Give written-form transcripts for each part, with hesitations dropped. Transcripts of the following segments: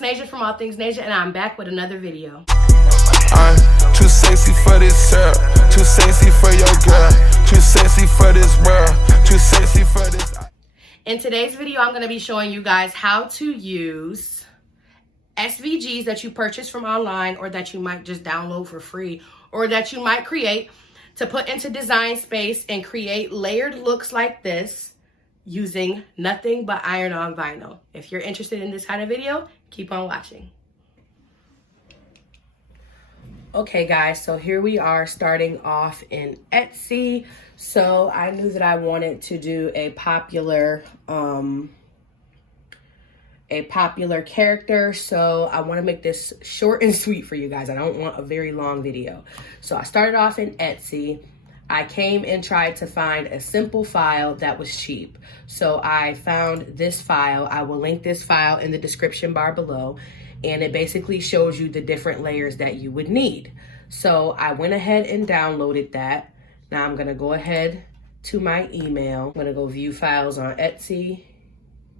it's Nasia from All Things Nasia, and I'm back with another video. I'm too sexy for this syrup, too sexy for your girl, too sexy for this world, too sexy for this. In today's video, I'm going to be showing you guys how to use SVGs that you purchase from online, or that you might just download for free, or that you might create to put into Design Space and create layered looks like this using nothing but iron-on vinyl. If you're interested in this kind of video, keep on watching. Okay guys, so here we are starting off in Etsy. So I knew that I wanted to do a popular character, so I want to make this short and sweet for you guys. I don't want a very long video. So I started off in Etsy. I came and tried to find a simple file that was cheap. So I found this file. I will link this file in the description bar below, and it basically shows you the different layers that you would need. So I went ahead and downloaded that. Now I'm gonna go ahead to my email. I'm gonna go view files on Etsy,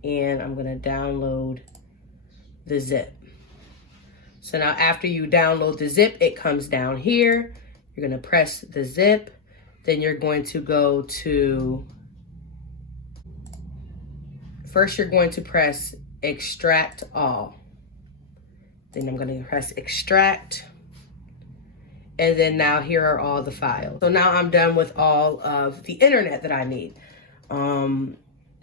and I'm gonna download the zip. So now after you download the zip, it comes down here. You're gonna press the zip. Then you're going to go to, first you're going to press extract all. Then I'm going to press extract. And then now here are all the files. So now I'm done with all of the internet that I need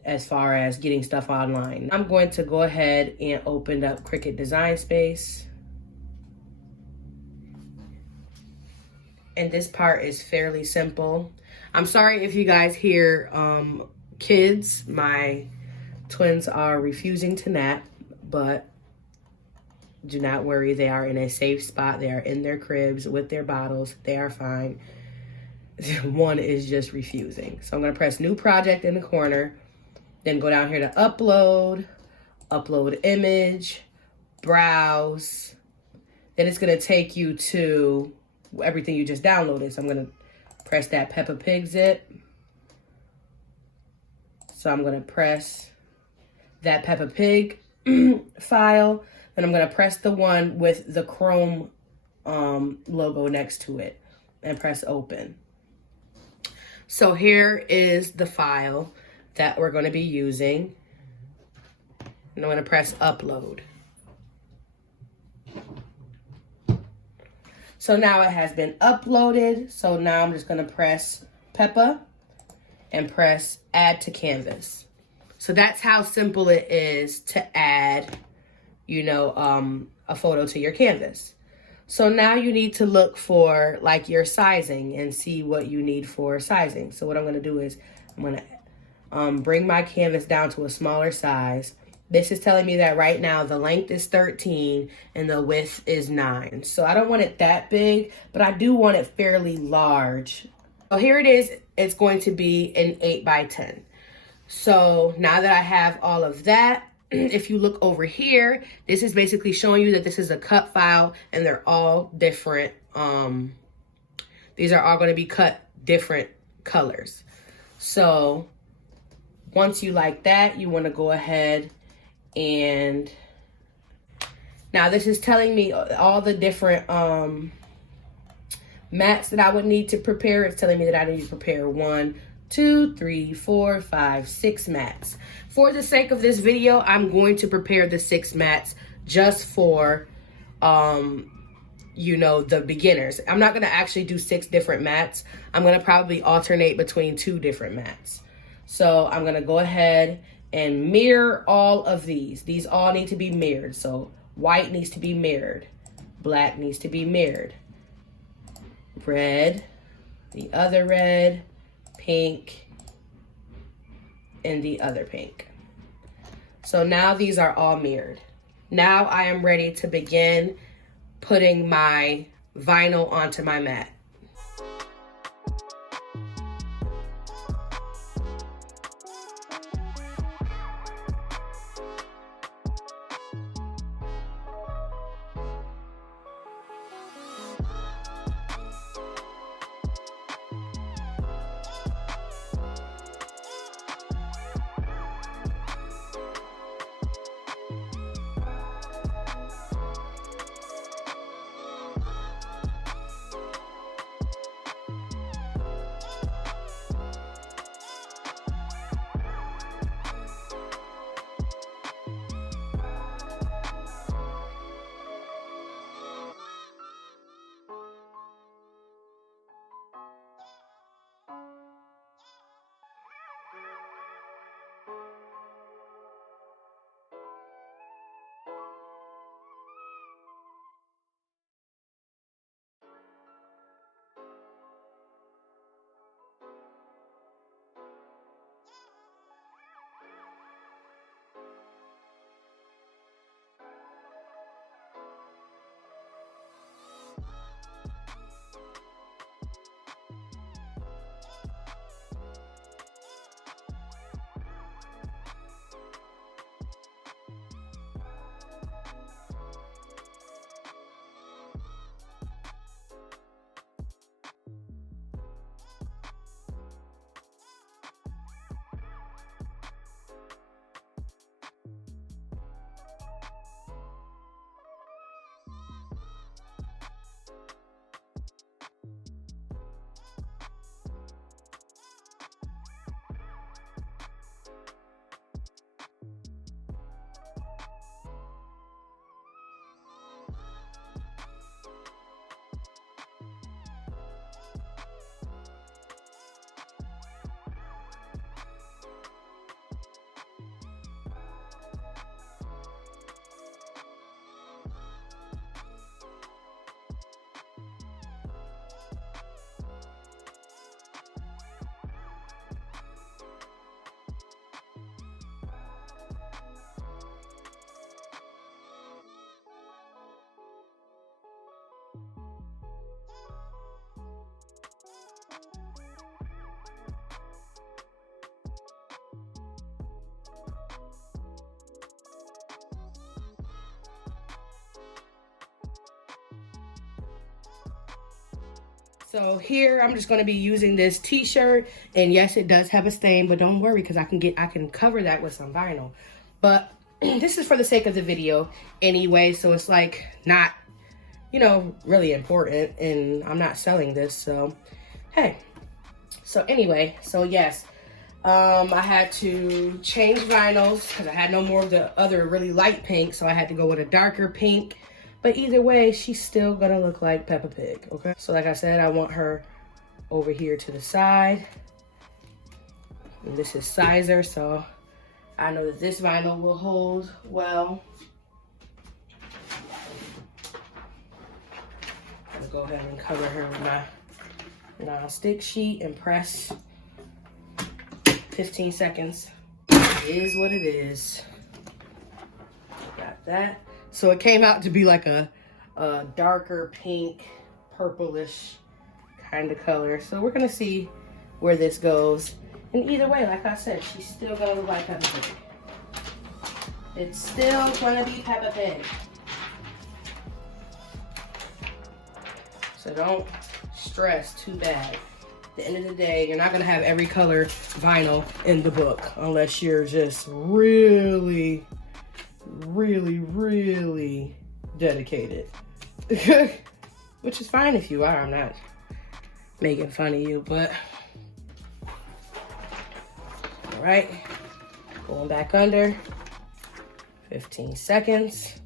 as far as getting stuff online. I'm going to go ahead and open up Cricut Design Space. And this part is fairly simple. I'm sorry if you guys hear kids. My twins are refusing to nap, but do not worry. They are in a safe spot. They are in their cribs with their bottles. They are fine. One is just refusing. So I'm gonna press new project in the corner, then go down here to upload image, browse. Then it's gonna take you to everything you just downloaded. So I'm gonna press that Peppa Pig zip. So I'm gonna press that Peppa Pig file. Then I'm gonna press the one with the Chrome logo next to it and press open. So here is the file that we're gonna be using. And I'm gonna press upload. So now it has been uploaded. So now I'm just gonna press Peppa and press add to canvas. So that's how simple it is to add, you know, a photo to your canvas. So now you need to look for like your sizing and see what you need for sizing. So what I'm gonna do is I'm gonna bring my canvas down to a smaller size. This is telling me that right now the length is 13 and the width is 9. So I don't want it that big, but I do want it fairly large. So here it is. It's going to be an 8 by 10. So now that I have all of that, if you look over here, this is basically showing you that this is a cut file and they're all different. These are all going to be cut different colors. So once you like that, you want to go ahead and now this is telling me all the different mats that I would need to prepare. It's telling me that I need to prepare 1, 2, 3, 4, 5, 6 mats. For the sake of this video, I'm going to prepare the 6 mats just for you know, the beginners. I'm not going to actually do 6 different mats. I'm going to probably alternate between 2 different mats. So I'm going to go ahead and mirror all of these. These all need to be mirrored. So white needs to be mirrored. Black needs to be mirrored. Red, the other red, pink, and the other pink. So now these are all mirrored. Now I am ready to begin putting my vinyl onto my mat. So here I'm just going to be using this t-shirt, and yes, it does have a stain, but don't worry because I can cover that with some vinyl. But this is for the sake of the video anyway, so it's like not, you know, really important, and I'm not selling this, so hey. So anyway, so yes, I had to change vinyls because I had no more of the other really light pink, so I had to go with a darker pink. But either way, she's still gonna look like Peppa Pig, okay? So like I said, I want her over here to the side. And this is Sizer, so I know that this vinyl will hold well. I'll go ahead and cover her with my non-stick sheet and press 15 seconds. It is what it is. Got that. So it came out to be like a darker pink, purplish kind of color. So we're gonna see where this goes. And either way, like I said, she's still gonna look like Peppa Pig. It's still gonna be Peppa Pig. So don't stress too bad. At the end of the day, you're not gonna have every color vinyl in the book unless you're just really dedicated. Which is fine if you are. I'm not making fun of you, but all right, going back under, 15 seconds.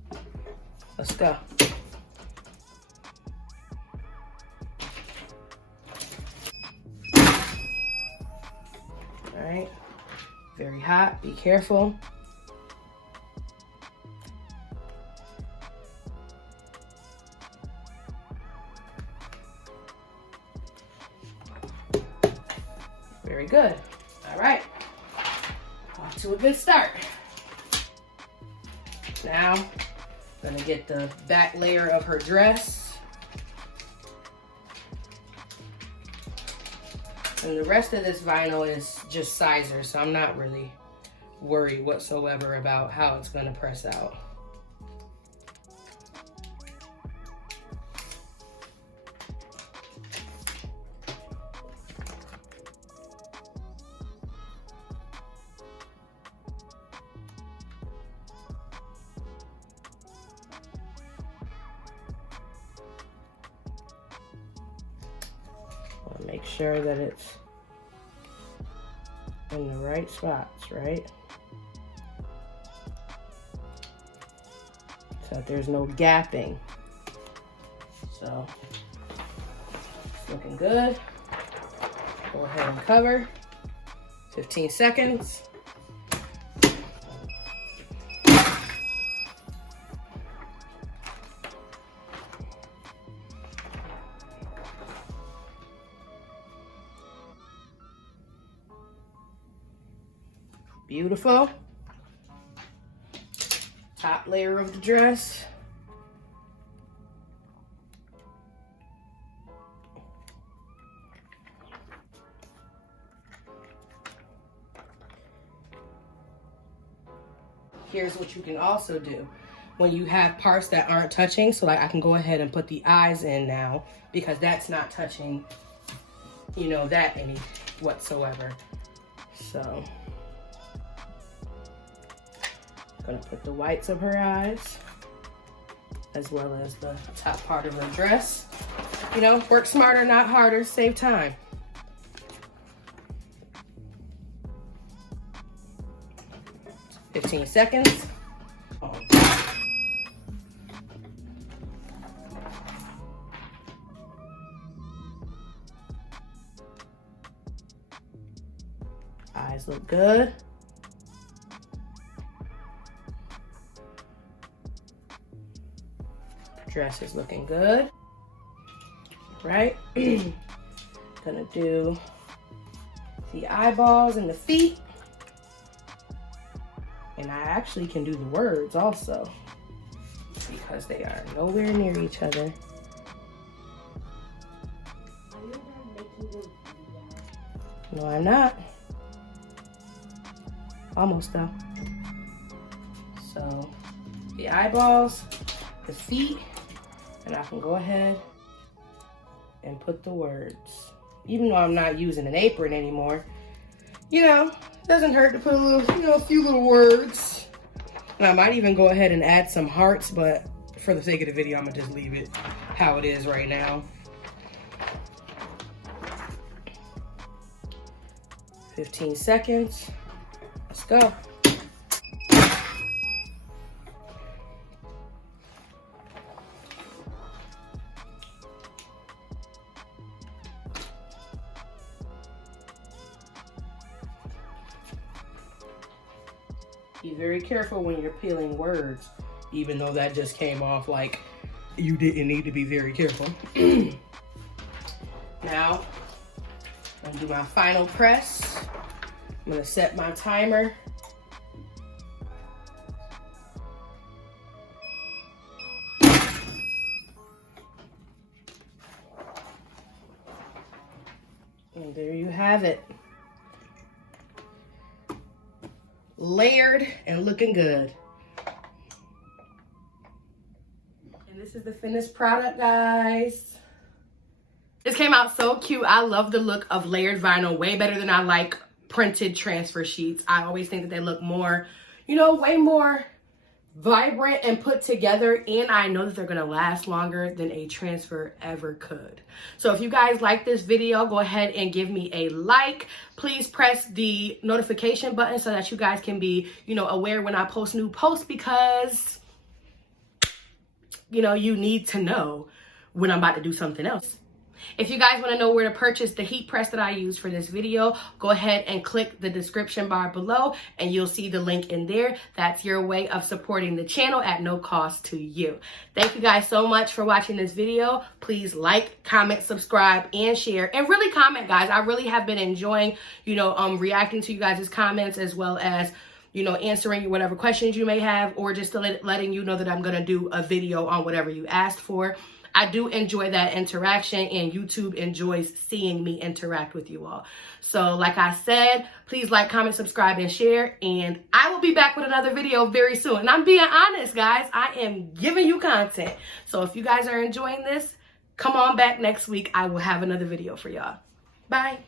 Let's go. All right, very hot, be careful. Very good. All right, off to a good start. Now, I'm gonna get the back layer of her dress. And the rest of this vinyl is just Sizer, so I'm not really worried whatsoever about how it's gonna press out. Make sure that it's in the right spots, right? So that there's no gapping. So, it's looking good. Go ahead and cover. 15 seconds. Beautiful. Top layer of the dress. Here's what you can also do when you have parts that aren't touching. So like I can go ahead and put the eyes in now because that's not touching, you know, that any whatsoever. So I'm gonna put the whites of her eyes as well as the top part of her dress. You know, work smarter, not harder, save time. So 15 seconds. Eyes look good. Dress is looking good. Right? Gonna do the eyeballs and the feet. And I actually can do the words also because they are nowhere near each other. No, I'm not. Almost though. So the eyeballs, the feet, and I can go ahead and put the words. Even though I'm not using an apron anymore, you know, it doesn't hurt to put a little, you know, a few little words. And I might even go ahead and add some hearts, but for the sake of the video, I'm gonna just leave it how it is right now. 15 seconds. Let's go. Be very careful when you're peeling words, even though that just came off like you didn't need to be very careful. Now, I'm gonna do my final press. I'm gonna set my timer. And there you have it. Layered and looking good. And this is the finished product, guys. This came out so cute. I love the look of layered vinyl way better than I like printed transfer sheets. I always think that they look more, you know, way more vibrant and put together, and I know that they're gonna last longer than a transfer ever could. So if you guys like this video, go ahead and give me a like. Please press the notification button so that you guys can be, you know, aware when I post new posts, because, you know, you need to know when I'm about to do something else. If you guys want to know where to purchase the heat press that I use for this video, go ahead and click the description bar below and you'll see the link in there. That's your way of supporting the channel at no cost to you. Thank you guys so much for watching this video. Please like, comment, subscribe, and share. And really comment, guys. I really have been enjoying, you know, reacting to you guys' comments, as well as, you know, answering whatever questions you may have, or just letting you know that I'm going to do a video on whatever you asked for. I do enjoy that interaction, and YouTube enjoys seeing me interact with you all. So like I said, please like, comment, subscribe, and share. And I will be back with another video very soon. And I'm being honest, guys. I am giving you content. So if you guys are enjoying this, come on back next week. I will have another video for y'all. Bye.